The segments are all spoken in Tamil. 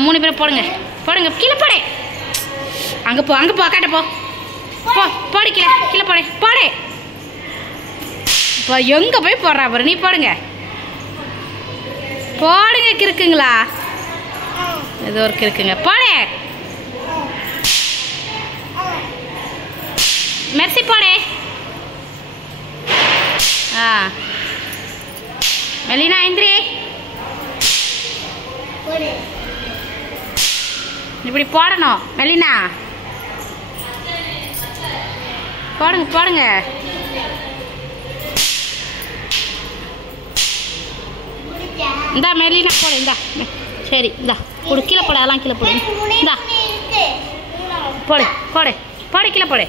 3 பேரும் போடுங்க போடுங்க கீழே போடு அங்கே போ காட்ட போ போ போடு கீழே போடு இப்போ எங்கே போய் போடுறா பாரு நீ போடுங்க கிறுக்குங்களா ஏதோ ஒரு கிறுக்குங்க போடு மெர்சி போடு மெலினா ஐந்திரி இப்படி போடணும் மெலினா போடுங்க இந்தா மெலினா போடு இந்தா சரி இந்தா போடு கீழே போடு அதெல்லாம் கீழே போடு இந்தா போடு கீழே போடு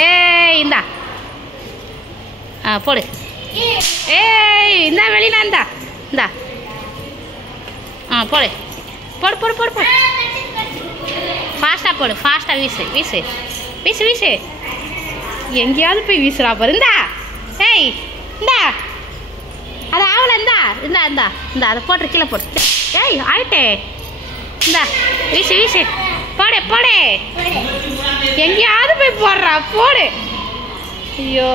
ஏய் இந்தா போடு ஏய் இந்தா மெலினா இந்தா போடு ஃபாஸ்ட்டாக போடு ஃபாஸ்ட்டாக வீசு எங்கேயாவது போய் வீசுறா பாரு இந்தா ஏய் இந்தா அது ஆகலை இந்தா அதை போட்டு கீழே போடு ஏய் ஆயிட்டே இந்தா வீசு போடு எங்கேயாவது போய் போடுறா போடு ஐயோ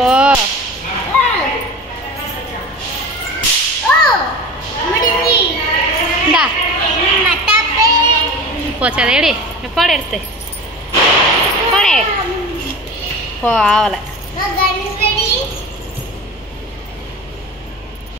இந்தா போச்சு அதை எடு போடு எடுத்து போடு போ ஆகலை